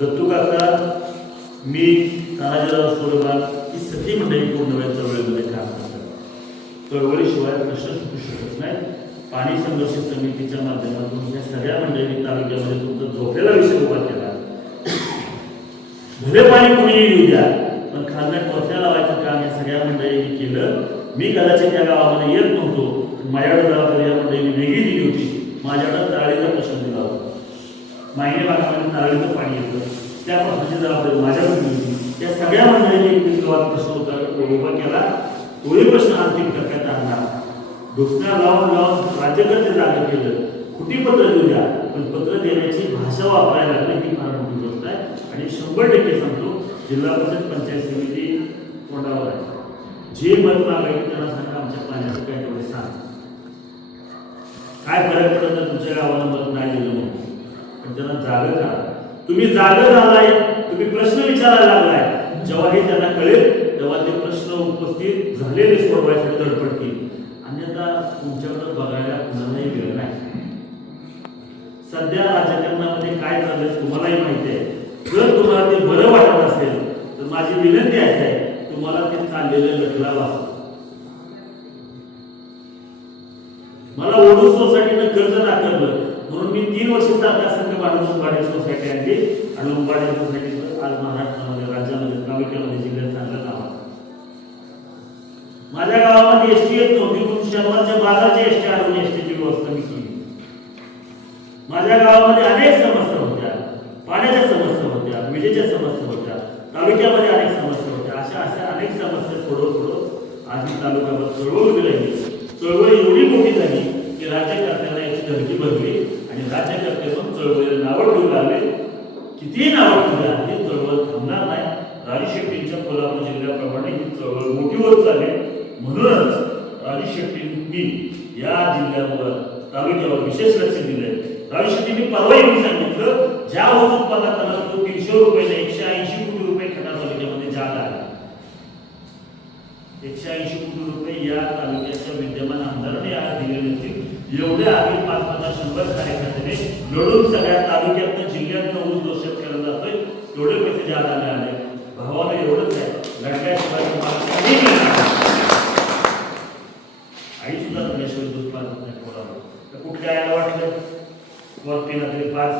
दत्तू काका, मी, तानाजीराव सोडवाल ही सगळी मंडळी पूर्ण वेळ चळवळीमध्ये काम करतात. चळवळीशिवाय प्रश्न सुटू शकत नाही. पाणी संघर्ष समितीच्या माध्यमातून या सगळ्या मंडळींनी तालुक्यामध्ये तुमचा झोपलेला विषय उभा केला. भले पाणी कुणी येऊ द्या, पण खालना टोचण्या लावायचं काम या सगळ्या मंडळींनी केलं. मी कदाचित या गावामध्ये येत नव्हतो, माझ्याकडे जबाबदारी या मंडळींनी वेगळी दिली होती. माझ्याकडे तळाळीचा प्रश्न दिला होता. माहिती भागामध्ये तळाळीचं पाणी येतं, त्या प्रश्नाची जबाबदारी माझ्याकडे होती. त्या सगळ्या मंडळींनी एकवीस गावात प्रश्न उभा केला. तोही प्रश्न अंतिम टप्प्यात आणला. घोषणा लावून राज्यकर्ते जागा केलं. कुठे पत्र देऊ द्या, पण पत्र देण्याची भाषा वापरायला लागली ही फार मोठी गोष्ट आहे. आणि 100% सांगतो, जिल्हा परिषद पंचायत समिती तोंडावर आहे. जे मत मागायचे त्यांना सांगा आमच्या पाण्याचं काय तेवढे सांग. काय फरक पडत नाही तुमच्या गावाला मत नाही दिलं म्हणून, पण त्यांना जागं करा. तुम्ही जागं झालाय, तुम्ही प्रश्न विचारायला लागलाय. जेव्हा हे त्यांना कळेल तेव्हा ते प्रश्न उपस्थित झालेले सोडवायसाठी धडपडतील. अन्यथा तुमच्याकडे बघायला कुणालाही वेळ नाही. सध्या राजकारणामध्ये काय चाललंय तुम्हालाही माहिती आहे. जर तुम्हाला ते बरं वाटत असेल तर माझी विनंती आहे तुम्हाला ते चाललेलं लटला वाचा. मला ओढू सोसायटीनं कर्ज नाकारलं म्हणून मी 3 वर्ष सहकार संघ बांधून उंबाडी सोसायटी आणली आणि उंबाडी सोसायटीचं आज महाराष्ट्रामध्ये, राज्यामध्ये, तालुक्यामध्ये, जिल्ह्यात चांगलं नाव आहे. माझ्या गावामध्ये एसटी येत नव्हती, म्हणून शहराच्या बाजारच्या एसटी आणून एसटीची व्यवस्था मी केली. माझ्या गावामध्ये अनेक समस्या होत्या, पाण्याच्या समस्या होत्या, विजेच्या समस्या होत्या, तालुक्यामध्ये अनेक समस्या होत्या. अशा अनेक समस्या सोडवत आज ही तालुक्यावर चळवळ उभी राहिली. चळवळ एवढी मोठी झाली की राज्यकर्त्यांना याची धमकी भरली आणि राज्यकर्ते पण चळवळीला नावं ठेवू लागले. कितीही नावं ठेवू लागली, ही चळवळ थांबणार नाही. राजू शेट्टींच्या कोल्हापूर जिल्ह्याप्रमाणे ही चळवळ मोठी होत चालली. म्हणूनच राजू शेट्टींनी या जिल्ह्यावर, तालुक्यावर विशेष लक्ष दिलंय. राजू शेट्टींनी परवा येऊन सांगितलं, ज्या ऊस उत्पादकाला 300 रुपये 180 कोटी रुपये खटा तालुक्यामध्ये जागा आहे. 180 कोटी रुपये या तालुक्याच्या विद्यमान आमदारांनी आज दिले नसतील. एवढ्या आधी 5-100 कार्यकर्त्यांनी लढून सगळ्या तालुक्यातनं जिल्ह्यातनं ऊस दोषात केला जातोय. एवढे पैसे जादा मिळाले. भावाला एवढंच आहे, लढल्याशिवाय तुम्हाला काही मिळणार. आई सुद्धा लढल्याशिवाय दूध पाजत नाही पोराला. तर कुठल्या आयला वाटलं वरतीला तरी 5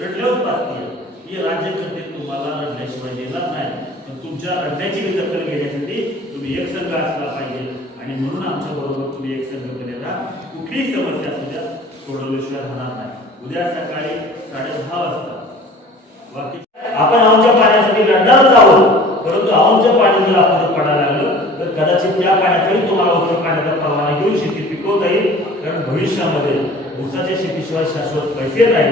रडल्यावर 5 केलं. हे राज्यकर्ते तुम्हाला रडल्याशिवाय देणार नाही. पण तुमच्या रडण्याची दखल घेण्यासाठी तुम्ही एक संघ असला पाहिजे. आणि म्हणून आमच्या बरोबर तुम्ही एक संघ केलेला कुठलीही समस्या असू द्या सोडवल्याशिवाय राहणार नाही. उद्या सकाळी 10:30 वाजता आपण आमच्या पाण्यासाठी लढणारच आहोत. परंतु आमच्या पाणी जर आपण पडायला लागलं तर कदाचित त्या पाण्याचाही तुम्हाला उच्च पाण्याचा परवाना घेऊन शेती पिकवता येईल. कारण भविष्यामध्ये ऊसाच्या शेतीशिवाय शाश्वत पैसे नाही.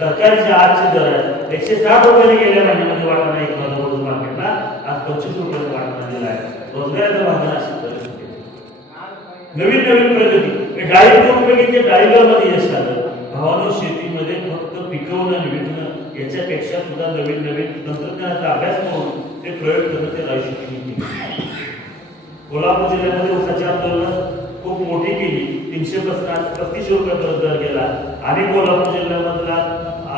तरकारीचे आजचे दर आहेत 160 रुपयाने गेल्या महिन्यामध्ये वाटाणा एक रोज मार्केटला, आज 25 रुपयाने वाटाणा दिला आहे. रोजगाराचा भागना अशी परिस्थिती. नवीन प्रगती डाळिंब उपयोगी डाळिंबामध्ये यश आलं. भावानं शेतीमध्ये फक्त पिकवणं आणि विकणं याच्यापेक्षा सुद्धा नवीन तंत्रज्ञानाचा अभ्यास करून ते प्रयोग करणं ते राजू शेट्टींनी केले. कोल्हापूर जिल्ह्यामध्ये ऊसाची आंदोलन खूप मोठी केली. 335 रुपयापर्यंत दर गेला. आणि कोल्हापूर जिल्ह्यामधला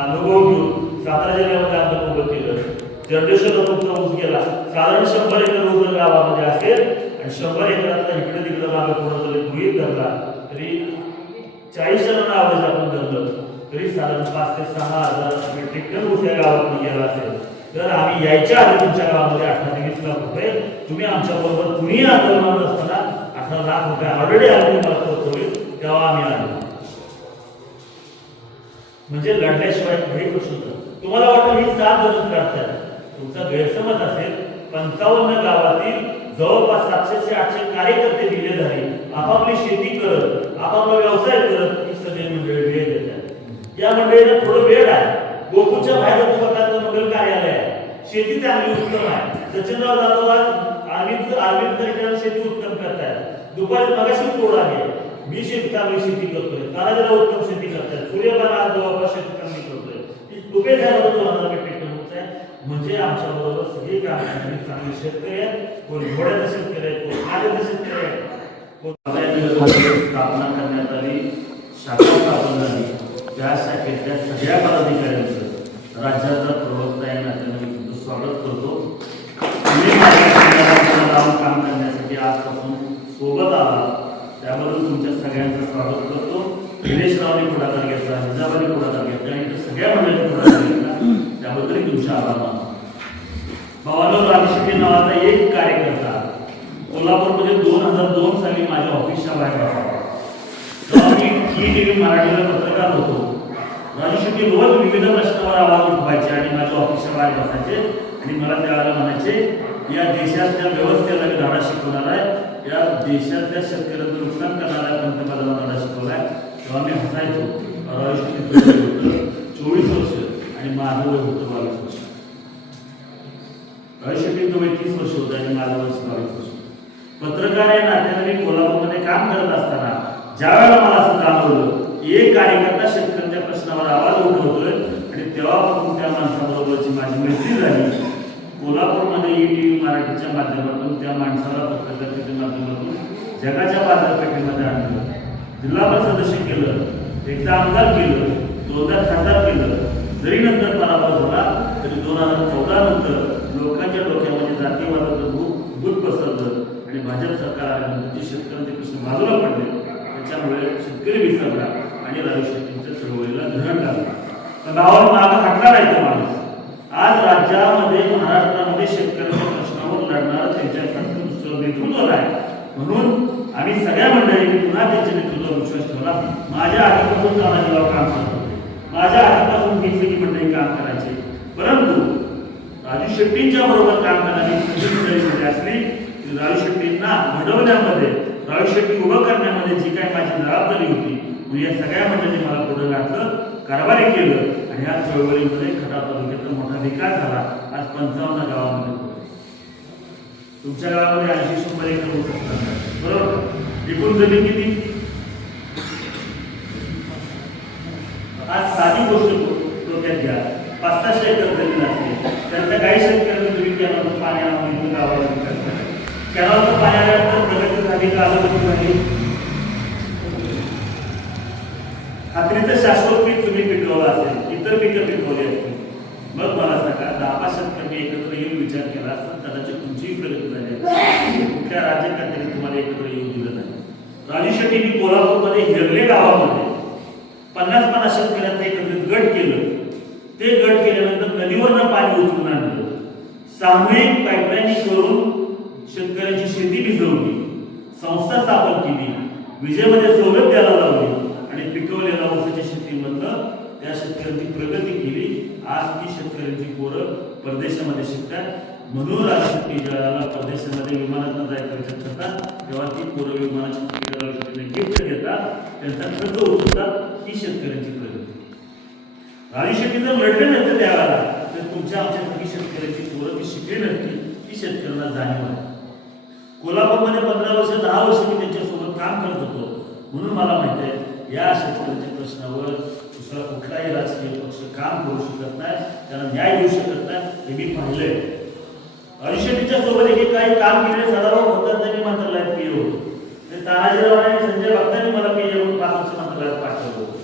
अनुभव घेऊन सातारा जिल्ह्यामध्ये आंदोलन उभं केलं. जर्डेश्वर तुमचा ऊस गेला. साधारण 100 एकर ऊस जर गावामध्ये असेल आणि 100 एकरातला इकडे तिकडे मागे पुढे जरी गृहीत धरला तरी 40 टनांना आवाज आपण धरलं तरी साधारण 5 ते 6 हजार मेट्रिक टन ऊस या गावातून गेला असेल. तर आम्ही यायच्या आधी तुमच्या गावामध्ये 18 ते 20 लाख रुपये तुम्ही आमच्या बरोबर कुणीही आंदोलनात असताना 18 लाख रुपये ऑलरेडी आम्ही मला पोहोचवले तेव्हा आम्ही आलो. म्हणजे लढल्याशिवाय काही प्रश्न तुम्हाला वाटतं ही 7 जण करतात. तुमचा गैरसमज असेल. 55 गावातील जवळपास 700 ते 800 कार्यकर्ते दिलेधारी आपापली शेती करत आपापला व्यवसाय करत ही सगळी मंडळी वेळ देतात. या मंडळीला थोडं वेळ आहे. गोकुळच्या बाहेर प्रकारचं मंडळ कार्यालय आहे. शेती चांगली उत्तम आहे. सचिनराव जाधव आर्मीत तरी शेती उत्तम करतायत. दुपारी मगाशी तोड आहे. मी चांगली शेती करतोय. तानाजीराव उत्तम शेती करतायत. सूर्यकांत जवळपास शेती चांगली करतोय. तुपे साहेब 2000 मेट्रिक टन होत आहे. म्हणजे आमच्या बरोबर सगळी काम करणारी चांगले शेतकरी आहेत. कोण घोड्याचा शेतकरी आहे, कोण खाद्याचा शेतकरी आहे, कोण स्थापना करण्यात आली, शाखा स्थापन झाली. त्या शाखेतल्या सगळ्या पदाधिकाऱ्यांचं राज्याचा प्रवक्ता आहे नात्याने मी तुमचं स्वागत करतो. तुम्ही माझ्या लावून काम करण्यासाठी आजपासून सोबत आला त्याबद्दल तुमच्या सगळ्यांचं स्वागत करतो. दिनेशरावने पुढाकार घेतला, हिजाबाने पुढाकार घेतला आणि सगळ्या मंडळींनी पुढाकार घेतला त्याबद्दलही तुमचे आभार मानतो. भावानो, राजशेट्टी नावाचा एक कार्यकर्ता कोल्हापूरमध्ये 2002 साली माझ्या ऑफिसच्या बाहेर बसला. तेव्हा मी ETV मराठीला पत्रकार होतो. राजशेट्टी रोज विविध प्रश्नावर आवाज उठवायचे आणि माझ्या ऑफिसच्या बाहेर बसायचे आणि मला त्यावेळेला म्हणायचे, या देशाच्या व्यवस्थेला मी धडा शिकवणार आहे, या देशातल्या शेतकऱ्यांचं नुकसान करणाऱ्या पंतप्रधानांना धडा शिकवलाय. तेव्हा मी हसायचो. राजशेट्टी होतं 24 वर्ष आणि माझं वय होतं 22 वर्ष. राजशेट्टींचं वय 30 वर्ष होतं आणि माझं वय 22 वर्ष. पत्रकार या नात्याने मी कोल्हापूरमध्ये काम करत असताना ज्या वेळेला मला असं जाणवलं एक कार्यकर्ता शेतकऱ्यांच्या प्रश्नावर आवाज उठवतोय आणि तेव्हापासून त्या माणसाबरोबरची माझी मैत्री झाली. कोल्हापूरमध्ये ETV मराठीच्या माध्यमातून त्या माणसाला पत्रकारितेच्या माध्यमातून जगाच्या बाजारपेठेमध्ये आणलं. जिल्हा परिषद सदस्य केलं, एकदा आमदार केलं, 2दा खासदार केलं. जरी नंतर पराभव झाला तरी 2014 नंतर लोकांच्या डोक्यामध्ये जातीवादाचं भूत पसरलं आणि भाजप सरकार आल्यानंतर जे शेतकऱ्यांचे प्रश्न बाजूला पडले त्याच्यामुळे शेतकरी विसरला आणि राजशेट्टींच्या चळवळीला ग्रहण लागलं. पण गावाला मागं हटला नाही तो माणूस. आज राज्यामध्ये महाराष्ट्रामध्ये शेतकऱ्यांच्या प्रश्नावर लढणारं त्यांच्यासाठी दुसरं नेतृत्व आहे. म्हणून आम्ही सगळ्या मंडळींनी पुन्हा त्यांच्या नेतृत्वावर विश्वास ठेवला. माझ्या आधीपासून तानाजीराव काम करत होते, माझ्या आधीपासून ही सगळी मंडळी काम करायचे. परंतु राजू शेट्टींच्या बरोबर काम करणारी सगळी मंडळी असली की राजू शेट्टींना घडवण्यामध्ये, राजू शेट्टी उभं करण्यामध्ये जी काही माझी जबाबदारी होती या सगळ्या मंडळींनी मला पुढे घातलं, कारभारी केलं आणि या चळवळीमध्ये खटाव तालुक्याचा मोठा विकास झाला. आज 55 गावामध्ये तुमच्या गावामध्ये 80-100 एकर होत असतात, बरोबर? एकूण जमीन किती? आज साधी गोष्ट डोक्यात घ्या, 500-600 एकर जमीन असते. त्यातल्या काही शेतकऱ्यांनी तुम्ही कॅनॉलचं पाणी आणून गावाला विकास करा. कॅनॉलचं पाणी आल्यानंतर प्रगती झाली का अधोगती झाली? खात्रीचं शाश्वत पीक तुम्ही पिकवलं असेल, इतर पिकं पिकवली असतील, मग मला सांगा 10 शेतकऱ्यांनी एकत्र येऊन विचार केला असता कदाचित तुमचीही प्रगती झाली असती. कुठल्या राज्यकर्त्यांनी तुम्हाला एकत्र येऊन दिलं नाही. राजू शेट्टींनी कोल्हापूरमध्ये हेरले गावामध्ये 50-50 शेतकऱ्यांचं एकत्रित गट केलं. ते गट केल्यानंतर नदीवरनं पाणी उचलून आणलं, सामूहिक पाईपलाईन करून शेतकऱ्यांची शेती भिजवली, संस्था स्थापन केली, विजेमध्ये सवलत द्यायला लावली आणि पिकवलेल्या ऊसाच्या शेतीमधनं त्या शेतकऱ्यांची प्रगती केली. आज ती शेतकऱ्यांची पोरं परदेशामध्ये शिकतात. म्हणून राजू शेट्टी ज्यावेळेला परदेशामध्ये विमानातून जायचा विचार करतात तेव्हा ती पोरं विमानाची तिकीट गिफ्ट घेतात, त्यांचा खर्च उचलतात. ही शेतकऱ्यांची प्रगती. राजू शेट्टी जर लढले नसते त्यावेळेला तर तुमच्या आमच्यासारखी शेतकऱ्यांची पोरं ती शिकली नसती. ही शेतकऱ्यांना जाणीव आहे. कोल्हापूरमध्ये 15 वर्ष 10 वर्ष मी त्यांच्यासोबत काम करत होतो. म्हणून मला माहिती आहे या शेतकऱ्यांच्या प्रश्नावर दुसरा कुठलाही राजकीय पक्ष काम करू शकत नाही, त्यांना न्याय देऊ शकत नाही. हे मी पाहिलंय. राजू शेट्टीच्या सोबत काही काम केले सदाभाऊ खोतांनी मंत्रालयात पीए होतो. ते तानाजीराव आणि संजय भक्तांनी मला पीए म्हणून 5 वर्ष मंत्रालयात पाठवलं होतं.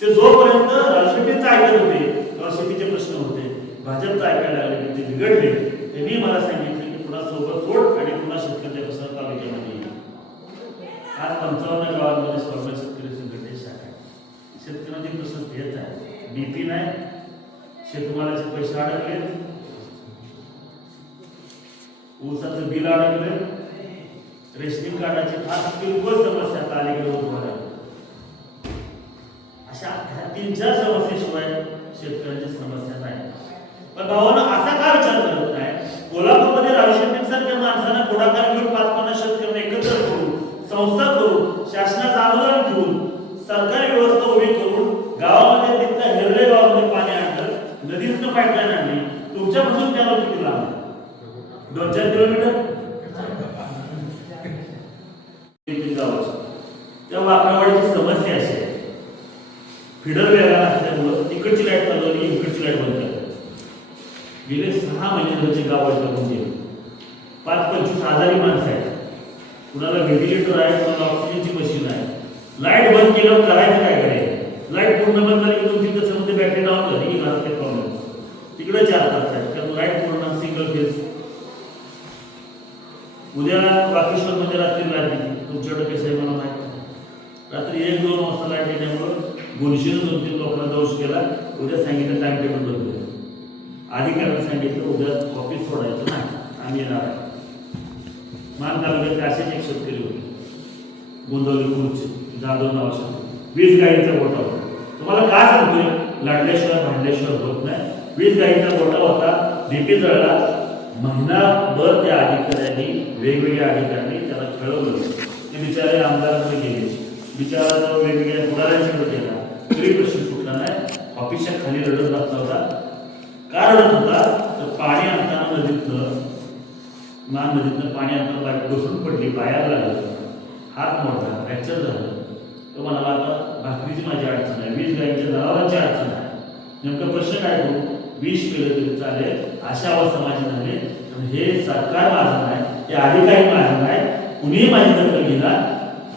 ते जोपर्यंत राजू शेट्टींचं ऐकत होते तेव्हा शेतीचे प्रश्न होते, भाजपचं ऐकायला लागले की ते बिघडले. त्यांनी मला सांगितलं की पुन्हा सोबत सोड आणि पुन्हा शेतकऱ्याच्या प्रश्न तालुक्यामध्ये येईल. आज 55 गावांमध्ये स्वाभिमान शेतकरी संघटनेची शाखा आहे. शेतकऱ्यांचे प्रश्न तेच आहे. डीपी नाही, शेतमालाचे पैसे अडकले, ऊसाचं बिल अडकलं, रेशनिंग कार्डाची फार किरकोळ समस्या अलीकडे उद्भवल्या. अशा 3-4 समस्येशिवाय शेतकऱ्यांच्या समस्या नाही. पण भावांनो असा का विचार करत नाही? कोल्हापूरमध्ये राजू शेट्टींसारख्या माणसांना पुढाकार घेऊन 5-50 शेतकऱ्यांना एकत्र करून, संस्था करून, शासनाचं अनुदान घेऊन, सरकारी व्यवस्था उभी करून गावामध्ये तिथल्या हेरले गावामध्ये पाणी आणलं, नदीतनं पाईपलाईन आणली. तुमच्यापासून त्याला किती लांब? 2-4 किलोमीटर. त्या वाकडावाडीची समस्या अशी आहे, फिडर वेगळा असल्यामुळं तिकडची लाईट चालवली, इकडची लाईट बंद करतात. गेले 6 महिने त्याचे गाव वाटलं गेले. 5-25 आजारी माणसं आहेत, कुणाला व्हेंटिलेटर आहे, कुणाला ऑक्सिजनची मशीन आहे. लाईट बंद केल्यावर करायचं काय करायचं? लाईट पूर्ण बंद झाली की तुमची कसं बॅटरी डाऊन झाली की घरातले प्रॉब्लेम. इकडे 4 तास आहेत त्यामुळे राईट पूर्ण सिंगल फेज. उद्या वाकेश्वर मध्ये रात्री लाईट येते तुमच्याकडे कसं आहे मला माहिती नाही. रात्री 1-2 वाजता लाईट येण्यामुळं 200-3 लोकांना दोष केला. उद्या सांगितलं टाइम टेबल बदलूया. अधिकाऱ्यांनी सांगितलं उद्या ऑफिस सोडायचं नाही आम्ही येणार आहे. मान तालुक्याचे असेच एक शेतकरी होते गोंदवली खुर्ची जाधव नावाचे 20 गाईंचा गोठा होता. तुम्हाला काय सांगतोय लढल्याशिवाय भांडल्याशिवाय होत नाही. 20 गाईंचा गोठा होता. डीपी जळला. महिनाभर त्या अधिकाऱ्यांनी वेगवेगळ्या अधिकाऱ्यांनी त्याला खेळवलं. ते बिचारे आमदारांकडे गेले. बिचारा वेगवेगळ्या पुढाऱ्यांच्याकडे गेला तरी प्रश्न सुटला नाही. ऑफिसच्या खाली रडत बसला होता. का रडत होता तर पाणी आणताना नदीतनं मान नदीतनं पाणी आणताना बाईक घसरून पडली. पायाला लागलं. हात मोडला. फ्रॅक्चर झालं. तो म्हणाला आता भाकरीची माझी अडचण आहे 20 गाईंच्या जनावरांची अडचण आहे. नेमका प्रश्न काय करू विष केलं तरी चालेल अशा अवस्था माझी झाली. हे सरकार माझं नाही हे अधिकारी माझं नाही कुणीही माझी दखल घेणार.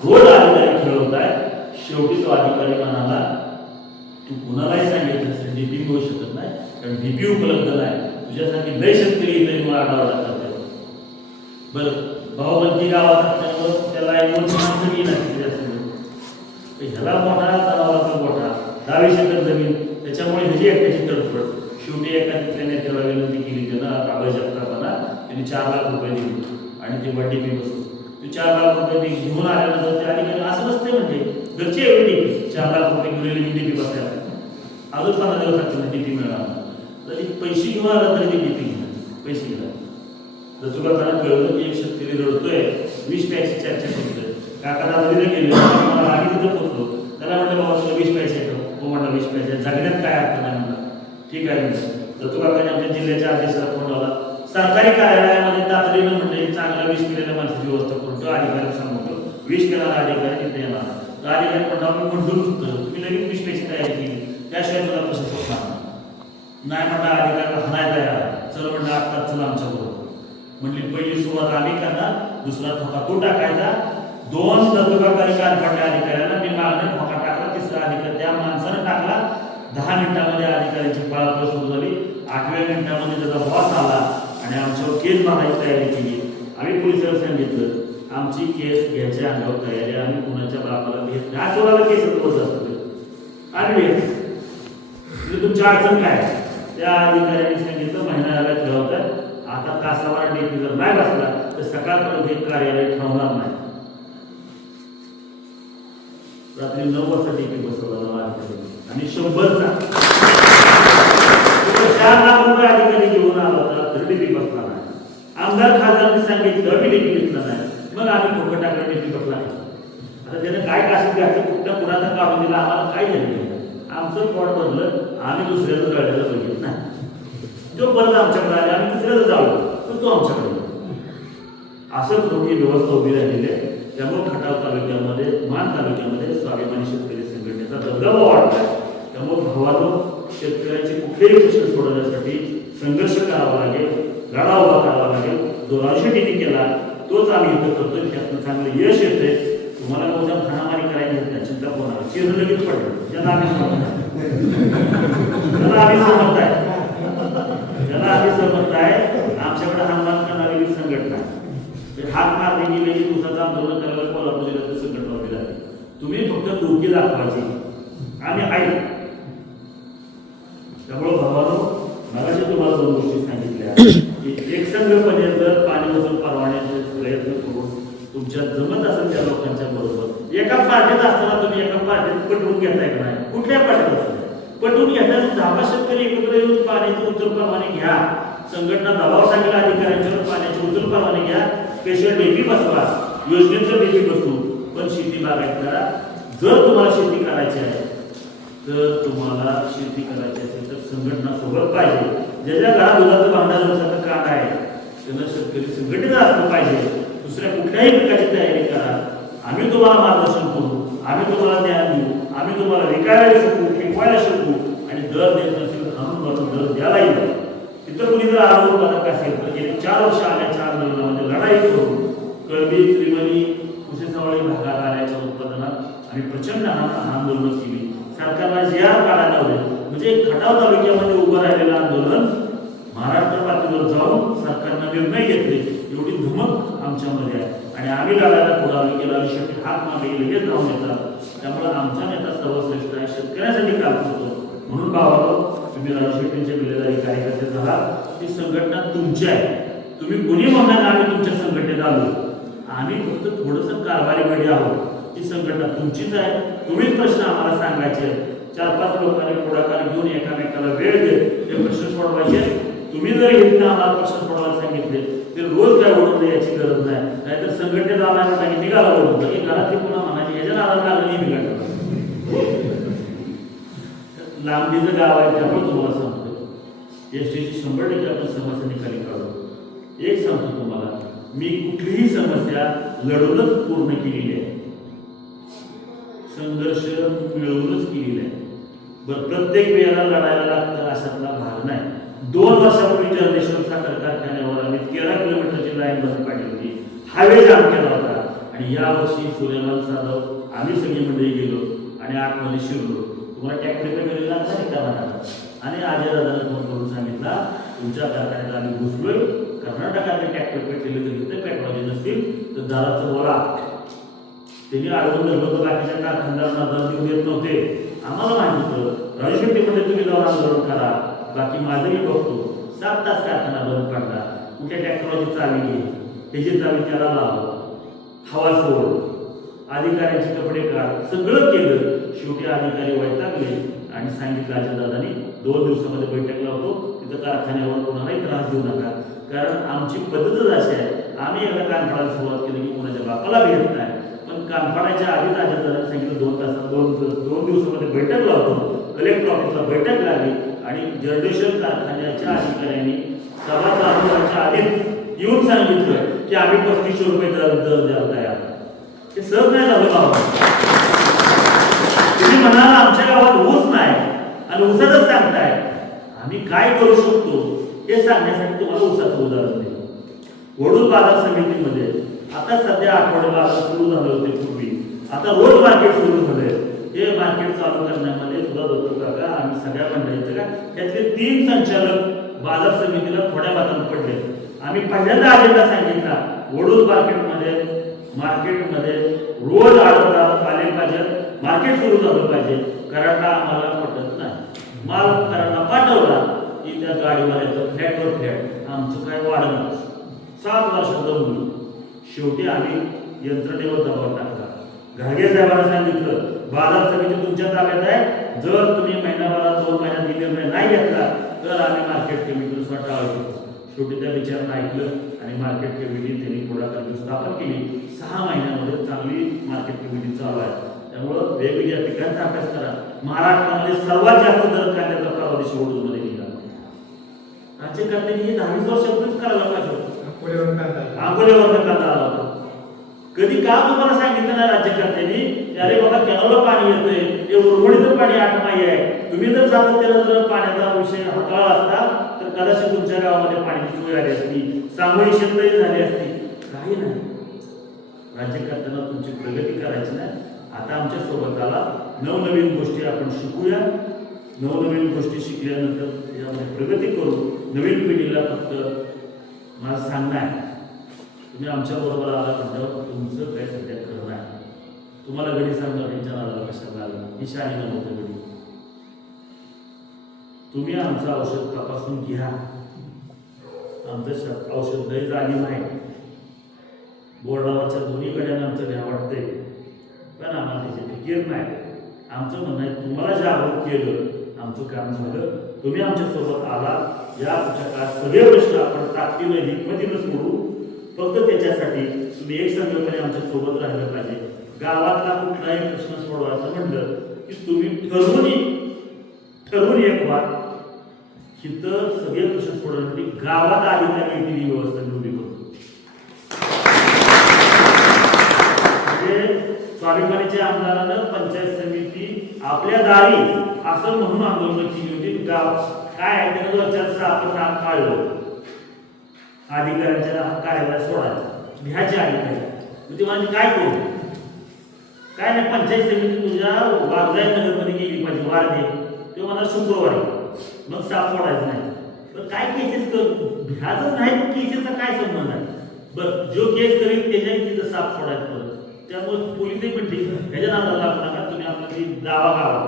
रोज अधिकारी खेळवत आहे. शेवटी तो अधिकारी म्हणाला तू कुणालाही सांगितलं असेल डीपी मिळू शकत नाही कारण डीपी उपलब्ध नाही. तुझ्यासाठी लय शेतकरी इथे मला आढावा लागतात. बरं भाऊबंदी गावात असल्यामुळं त्याला एक माणसं येणार ह्याला मोठा तलावाचा मोठा 10 एकर जमीन त्याच्यामुळे ह्याची एकट्याची तडफड. शेवटी एका तिथल्या नेत्याला विनंती केली त्यानं आबाई जगतापांना त्यांनी 4 लाख रुपये दिले आणि ते डीपी बसतो. ते 4 लाख रुपये घेऊन आल्यानंतर त्या अधिकारी असं नसते म्हणजे घरची एवढी डीपी 4 लाख रुपये घेऊन गेलेली डीपी बसायला अजून 15 दिवस लागतील डीपी मिळणार. तरी पैसे घेऊन आला तरी ती डीपी घेणार पैसे घेणार. जर तुला त्यांना कळलं की एक शेतकरी रडतोय 20 प्यायची चर्चा करतोय काका नदीला गेले आम्ही तिथं पोहोचलो. त्याला म्हटलं बाबा तुला 20 पैसे येतो. हो म्हटलं 20 पैसे जगण्यात काय अर्थ नाही म्हणला. ठीक आहे तर तुला काही आमच्या जिल्ह्याच्या आदेशाला फोन लावला. सरकारी कार्यालयामध्ये तातडीनं म्हणले चांगला 20 केलेल्या माणसाची व्यवस्था करतो. अधिकारी सांगतो 20 केलेला अधिकारी तिथे येणार. तर अधिकारी म्हणतो आम्ही मंजूर करतो तुम्ही लगेच 20 पैसे तयारी केली त्याशिवाय तुला प्रशासन होणार नाही. म्हणता अधिकारी हाणायला तयार चल म्हणलं आत्ताच चला आमच्याबरोबर. म्हणली पहिली सुरुवात आम्ही करणार दुसरा धोका तो टाकायचा. 2 तत्वकारी कानफाटल्या अधिकाऱ्यांना मी मागणे धोका टाकला. तिसरा अधिकारी त्या माणसानं टाकला. 10 मिनिटांमध्ये अधिकाऱ्याची पळापळ सुरू झाली. 8व्या मिनिटामध्ये त्याचा बॉस आला आणि आमच्यावर केस मागायची तयारी केली. आम्ही पोलिसांना सांगितलं आमची केस घ्यायच्या अंगावर तयारी आम्ही कुणाच्या बापाला घेत नाही. सोडायला केस असतो आणि तुमची अडचण काय. त्या अधिकाऱ्यांनी सांगितलं महिन्याला ठेवतात आता तासावर डीपी जर नाही बसला तर सकाळपर्यंत हे कार्यालय ठेवणार नाही. रात्री 9 वाजता डीपी बसवला आणि 100चा 4 लाख रुपये अधिकारी घेऊन आला होता तर डीपी बसला नाही. आमदार खासदारांनी सांगितलं आम्ही डीपी घेतला नाही. मग आम्ही ठोकं टाकलं डीपी बसला नाही. आता त्याने काय काशी घ्यायचं कुठल्या कुणाचा काढून दिला आम्हाला काय झालं. आमचं पोट बदलं आम्ही दुसऱ्याचं गाड्याला बघितलं नाही. तो परत आमच्याकडे आले आम्ही दुसऱ्याला जाऊ तर तो आमच्याकडे असं थोडी व्यवस्था उभी राहिलेली आहे. त्यामुळे खटाव तालुक्यामध्ये मान तालुक्यामध्ये स्वाभिमानी शेतकरी संघटनेचा दबदबा वाढला. त्यामुळे भावानो शेतकऱ्यांचे कुठलेही प्रश्न सोडवण्यासाठी संघर्ष करावा लागेल लढा उभा करावा लागेल. जो राजनीती केला तोच आम्ही इथं करतोय. त्यातनं चांगलं यश येते. तुम्हाला उद्या हाणामारी करायची नाही चिंता कोणाला चिन्ह लगेच पडलं ज्यांना आम्ही समजत आहे ज्याला आम्ही समजत आहे आमच्याकडे हानमार करणारी संघटना हात मारली गेली की दिवसाचं आंदोलन करायला कोल्हापूर जिल्ह्यात संघटना उभी झाली. तुम्ही फक्त डोकी दाखवायची आम्ही आहे. त्यामुळे भावानो मगाशी तुम्हाला 2 गोष्टी सांगितल्या की एकसंघपणे जर पाणी वसूल परवान्याचे प्रयत्न करून तुमच्या जमत असेल त्या लोकांच्या बरोबर एका पार्टीत असताना तुम्ही एका पार्टीत पटवून घेताय का नाही. कुठल्या पार्टीत असताना पटवून घेताना 10 शेतकरी एकत्र येऊन पाण्याची उचल परवाने घ्या. संघटना दबाव टाकेल अधिकाऱ्यांच्यावर पाण्याची उचल परवाने घ्या. स्पेशल डीपी बसवा योजनेचं डीपी बसवू पण शेती बागायत करा. जर तुम्हाला शेती करायची आहे तर तुम्हाला शेती करायची असेल तर संघटना सोबत पाहिजे. ज्याच्या घरात दुधाचं भांडार वर्षाचं कांड आहे त्यांना शेतकरी संघटित असलं पाहिजे. दुसऱ्या कुठल्याही प्रकारची तयारी करा. आम्ही तुम्हाला मार्गदर्शन करू. आम्ही तुम्हाला ज्ञान देऊ. आम्ही तुम्हाला विकायला शिकू शिकवायला शिकू आणि दर देत नसेल आणून दर द्यायला येऊ. तिथं कुणी जर आरोप पदक असेल तर गेली 4 वर्ष आल्या 4 महिन्यामध्ये लढाई करून कळबी त्रिमणी कुसेसवाडी भागात आल्याच्या उत्पादनात आणि प्रचंड आंदोलन केली. सरकारला जे काढायला हवे म्हणजे खटाव तालुक्यामध्ये उभं राहिलेलं आंदोलन जाऊन सरकारनं निर्णय घेतले एवढी धमक आमच्यामध्ये आहे आणि आम्ही लढायला पुढे आलो गेला शेवटी हात मागे लगेच जाऊन येतात. त्यामुळे आमचा नेता सर्वश्रेष्ठ आहे, शेतकऱ्यासाठी काम करतो. म्हणून भावानो, तुम्ही राजू शेट्टींचे बिल्लेदारी कार्यकर्ते झाला, ती संघटना तुमची आहे. तुम्ही कोणी म्हणणार आम्ही तुमच्या संघटनेत आलो, आम्ही फक्त थोडंसं कारभारी वेळी आहोत. ती संघटना तुमचीच आहे. तुम्हीच प्रश्न आम्हाला सांगायचे. 4-5 लोकांनी पुढाकार घेऊन एकामेकाला वेळ देत ते प्रश्न सोडवायचे. तुम्ही जर घेतलं आम्हाला प्रश्न सोडवायला सांगितले ते रोज काय ओढून याची गरज नाही. नाहीतर संघटनेत आला म्हणता की निघाला ओढून की घरातली पुन्हा म्हणायची ह्याच्या नादाला लागलं नाही बिघडलं. लांबीचं गाव आहे त्यामुळे तुम्हाला सांगतो एसटीची 100% आपण समस्या निकाली काढू. एक सांगतो तुम्हाला, मी कुठलीही समस्या लढूनच पूर्ण केलेली आहे, संघर्ष मिळवूनच केलेला आहे. बरं, प्रत्येक वेळेला लढायला लागतं अशातला भाग नाही. 2 वर्षापूर्वी जर्नेश्वर साखर कारखान्यावर आम्ही 13 किलोमीटरची लाईन बंद पाडली होती, हायवे जाम केला होता. आणि यावर्षी सूर्यमान जाधव आम्ही सगळी मंडळी गेलो आणि आतमध्ये शिरलो. तुम्हाला ट्रॅक्टर गेलेला नाही कर्नाटकात आणि अजयदादाने फोन करून सांगितला तुमच्या कारखान्यात आम्ही घुसलोय, कर्नाटकातले ट्रॅक्टर पेटलेले तर तिथे पेटवायचे नसतील तर दाराचं बोला. त्यांनी अडवून धरलं होतं, बाकीच्या कारखानदारांना दर देऊन देत नव्हते. आम्हाला माहिती होतं राजू शेट्टीमध्ये तुम्ही जाऊन आंदोलन करा, बाकी माझंही बघतो. 7 तास कारखाना बंद पडला. कुठे ट्रॅक्टरची चावी घे, त्याची चावी त्याला लाव, हवा सोड, अधिकाऱ्यांचे कपडे काढ, सगळं केलं. शेवटी अधिकारी वैतागले आणि सांगितलं अजयदादांनी 2 दिवसामध्ये बैठक लावतो, तिथं कारखान्यावर कोणालाही त्रास देऊ नका. कारण आमची पद्धतच अशी आहे, आम्ही एकदा कान फाडायला सुरुवात केली की कोणाच्या बापाला भेट नाही. पण कान फाडायच्या आधीच अजयदादांनी सांगितलं 2 दिवसामध्ये बैठक लावतो. कलेक्टर ऑफिसला बैठक लागली आणि जर्नेश्वर कारखान्याच्या अधिकाऱ्यांनी सभा चालू व्हायच्या आधीच येऊन सांगितलं की आम्ही 3500 रुपये दर द्यायला तयार. हे सहज नाही झालं बाबा. तुम्ही म्हणाल आमच्या गावात ऊस नाही आणि ऊसातच सांगताय, आम्ही काय करू शकतो हे सांगण्यासाठी तुम्हाला ऊसाचं उदाहरण देतो. वडूर बाजार समितीमध्ये आता सध्या आठवडे बाजार सुरू झाले होते पूर्वी, आता रोज मार्केट सुरू झाले. हे मार्केट चालू करण्यामध्ये सुद्धा दत्तू काका आणि सगळ्या मंडळींचं का त्यातले 3 संचालक बाजार समितीला थोड्या बाजार पडले. आम्ही पहिल्यांदा अजेंडा सांगितला, वडूर मार्केटमध्ये रोज आढळतात आले पाहिजे, मार्केट सुरू झालं पाहिजे. कराडला आम्हाला पटत नाही, माल कराडला पाठवला की त्या गाडीवाल्याचं फ्लॅटवर फ्लॅट आमचं काय वाढलं. 7 वर्षात जमलो. शेवटी आम्ही यंत्रणेवर दबाव टाकला. घागे साहेबांना सांगितलं बाजार समिती तुमच्या ताब्यात आहे, जर तुम्ही महिनाभरात 2 महिन्यात निर्णय नाही घेतला तर आम्ही मार्केट कमिटी स्वतः आलो. शेवटी त्या विचारानं ऐकलं आणि मार्केट कमिटी त्यांनी पुढाकार घेऊन स्थापन केली. 6 महिन्यामध्ये चांगली मार्केट कमिटी चालू आहे. त्यामुळं वेगवेगळ्या पिकांचा अभ्यास करा. महाराष्ट्रामध्ये सर्वात जास्त दर कांद्याचा परदेशी वडूरमध्ये निघाला. राज्यकर्त्यांनी हे 10-20 वर्षापूर्वीच करायला पाहिजे होतं. अकोल्यावर कांदा आला होता. कधी का तुम्हाला सांगितलं नाही राज्यकर्त्यांनी, अरे बाबा कॅनलला पाणी येतंय, हे उर्वरित पाणी 8 महिने आहे. तुम्ही जर सातत्यानं जर पाण्याचा विषय हाताळला असता तर कदाचित तुमच्या गावामध्ये पाण्याची सोय आली असती, सामूहिक शेतकरी झाली असती. काही नाही. राज्यकर्त्यांना तुमची प्रगती करायची नाही. आता आमच्या सोबत आला, नवनवीन गोष्टी आपण शिकूया. नवनवीन गोष्टी शिकल्यानंतर यामध्ये प्रगती करू. नवीन पिढीला फक्त मला सांगणं आहे, तुम्ही आमच्या बरोबर आला म्हटल्यावर तुमचं काय सध्या खरं नाही. तुम्हाला गडी सांगणार त्यांच्या नादाला कशाला आलं, ही शाळेला नव्हतं गडी. तुम्ही आमचं औषध तपासून घ्या. आमचं औषध लय जागी नाही. बोर्डावरच्या दोन्ही गड्यांना आमचं घ्या वाटतंय, पण आम्हाला त्याची फिकीर नाही. आमचं म्हणणं आहे तुम्हाला जागरूक केलं, आमचं काम झालं. तुम्ही आमच्यासोबत आला. या काळात सगळे प्रश्न आपण ताकदीनं हिकमतीनं सोडू. फक्त त्याच्यासाठी तुम्ही एक संकल्पने आमच्या सोबत राहिलं पाहिजे. गावातला कुठलाही प्रश्न सोडवायचा म्हटलं की तुम्ही ठरवून एक व्हा. इथं सगळे प्रश्न सोडवण्यासाठी गावात अधिकारी येतील ही व्यवस्था निवडी करतो. म्हणजे स्वाभिमानीच्या आमदारानं पंचायत समिती आपल्या दारी असं म्हणून आंदोलन केली होती. गाव काय आहे त्यानं आपण नाम काढलं, अधिकाऱ्यांच्या कार्यालयात सोडायचं घ्यायचे अधिकारी. ते म्हणजे काय करू, काय नाही, पंचायत समिती तुझ्या वाघजाई नगरमध्ये गेली पाहिजे वारदे, ते मला शुक्रवारी, मग साप सोडायचं नाही. तर काय केसेस कर भ्याजच नाही, केसेसचा काय संबंध आहे? बरं, जो केस करील त्याच्या तिथं साप सोडायचं परत. त्यामुळे पोलिसही पण ठीक ह्याच्या नादाला लागू नका. तुम्ही आपली दावा गावा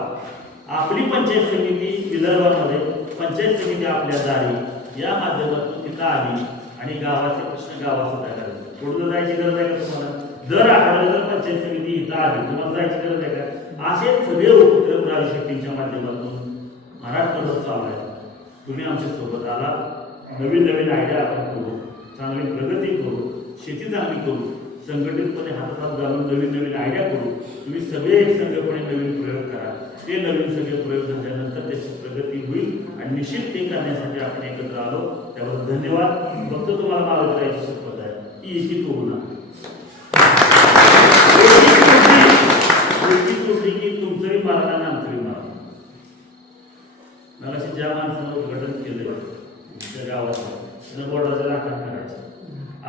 आपली पंचायत समिती विदर्भामध्ये पंचायत समिती आपल्या दारी या माध्यमातून तिथं आली आणि गावाचे प्रश्न गावात सुद्धा करायचे. पुढे जायची गरज आहे का तुम्हाला? दर आठवड्याला जर पंचायत समिती इथं आली तुम्हाला जायची गरज आहे का? असे सगळे उपक्रम राजू शेट्टींच्या माध्यमातून महाराष्ट्रावर चालू आहे. तुम्ही आमच्या सोबत आला, नवीन नवीन आयडिया आपण करू, चांगली प्रगती करू, शेती चांगली करू, संघटितपणे हातात घालून नवीन नवीन आयडिया करू. तुम्ही सगळे एक संघपणे नवीन प्रयोग करा. ते नवीन सगळे प्रयोग झाल्यानंतर त्याची प्रगती होईल आणि निश्चित ते करण्यासाठी आपण एकत्र आलो. त्याबद्दल धन्यवाद. फक्त तुम्हाला मागत राहायची शपथ आहे की इशी तोडू नका. की तुमचंही मारण आणि आमचंही मारण. मला ज्या माणसानं उद्घाटन केलं तुमच्या गावात त्यानं बोर्डाचं राखण करायचं.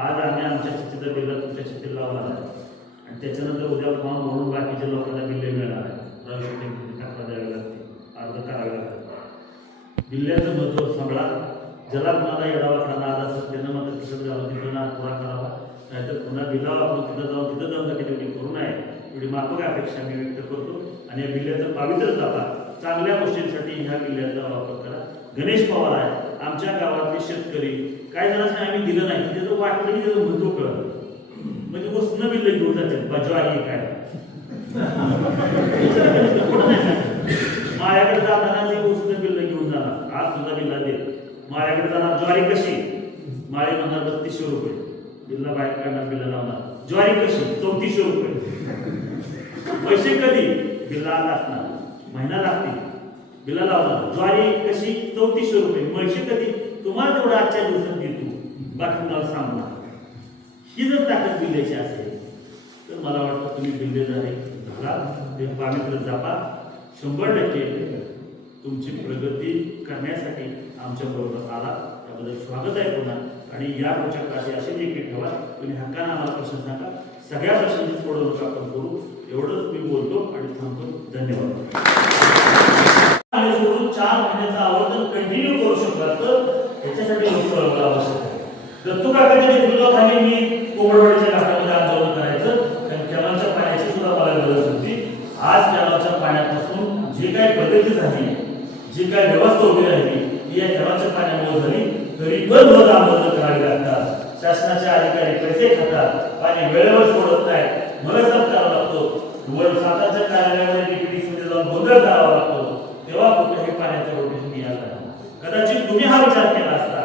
आज आम्ही आमच्या चिठ्ठीचा बिल्ला तुमच्या चिठ्ठीला लावणार आहे आणि त्याच्यानंतर उद्या फॉर्म म्हणून बाकीच्या लोकांना बिल्ले मिळणार आहे. तक्रार द्यावी लागते, अर्ज करावे लागतात. बिल्ल्याचं महत्त्व सांभाळा. ज्याला कुणाला येडावाकडा नाद असेल त्यांना मात्र तिथं जाऊन तिथं नाद पुरा करावा. नाहीतर पुन्हा बिल्ला वापरून तिथं जाऊन तिथं दमदाटी तेवढी करू नये एवढी माफक अपेक्षा मी व्यक्त करतो. आणि या बिल्ल्याचं पावित्र्य जपा. चांगल्या गोष्टींसाठी ह्या बिल्ल्याचा वापर करा. गणेश पवार आहे आमच्या गावातले शेतकरी. काय जणांना आम्ही दिलं नाही त्याचं वाटलं की त्याचं महत्त्व कळलं. म्हणजे वसनं बिल्ल घेऊन जाते ज्वारी काय माझ्याकडे जाताना ते वसनं बिल्ल घेऊन जाणार. आज सुद्धा बिल्ला दे. माझ्याकडे जाणार ज्वारी कशी? माळे म्हणणार 3200 रुपये. बिल्ला बाहेर काढणार, बिल्ला लावणार. ज्वारी कशी? 3400 रुपये. पैसे कधी? बिल्ला आला असणार, महिना लागतील. बिल्ला लावणार. ज्वारी कशी? 3400 रुपये. पैसे कधी? तुम्हाला तेवढं आजच्या दिवसात देतो, बाकी तुम्हाला सांगणार. ही जर ताकद बिल्ल्याची असेल तर मला वाटतं तुम्ही बिल्ले झाले ते पावित्र्य जपा. 100% तुमची प्रगती करण्यासाठी आमच्या बरोबर आला त्याबद्दल स्वागत आहे पुन्हा. आणि या पुढच्या काळात अशी देखील ठेवा. तुम्ही हक्कानं आम्हाला प्रश्न सांगा. सगळ्या प्रश्नांची सोडवणूक आपण करू. एवढंच मी बोलतो आणि थांबतो. धन्यवाद. सोडून 4 महिन्याचं आवर्तन कंटिन्यू करू शकतात तर त्याच्यासाठी आवश्यक आहे. दत्तू काकाच्या नेतृत्वाखाली मी कोमडवाडीच्या घाटामध्ये आंदोलन करायचं. कारण कॅनलच्या पाण्याची सुद्धा मला गरज होती. आज कॅनलच्या पाण्यापासून जी काही प्रगती झाली, जी काही व्यवस्था उभी राहिली ती या कॅनलच्या पाण्यामुळे झाली. तरी पण रोज आंदोलन करावे लागतात. शासनाचे अधिकारी पैसे खातात, पाणी वेळेवर सोडत नाही, मनसब करावा लागतो. वर साताच्या कार्यालयामध्ये डिप्युटीमध्ये जाऊन गोंधळ करावा लागतो. तेव्हा कुठे हे पाण्याचं रोटेशन यायला. कदाचित तुम्ही हा विचार केला असता